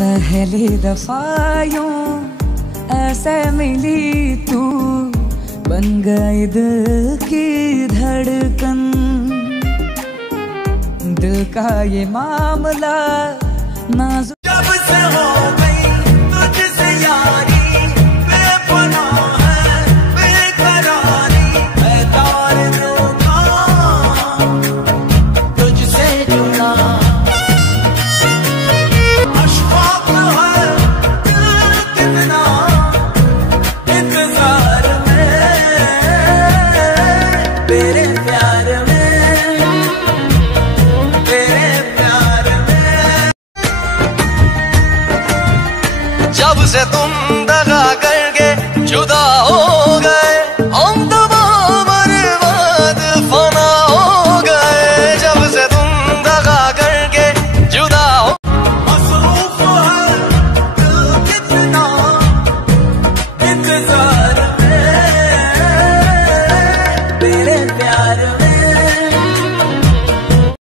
पहली दफा यूं ऐसे मिली तू, बन गई दिल की धड़कन। दिल का ये मामला नाजुक जब से हो गई तुझसे यारी, बेपनाह है बेकरारी है, तार दिल का तुझसे जुड़ा। अशफाक है दिल कितना इंतजार में, तेरे प्यार में, तेरे प्यार में। जब से तुम दगा करके जुदा हो गए, हम तमाम बर्बाद फना हो गए। जब से तुम दगा करके जुदा हो, मसरूफ है दिल कितना इंतजार में, तेरे प्यार में।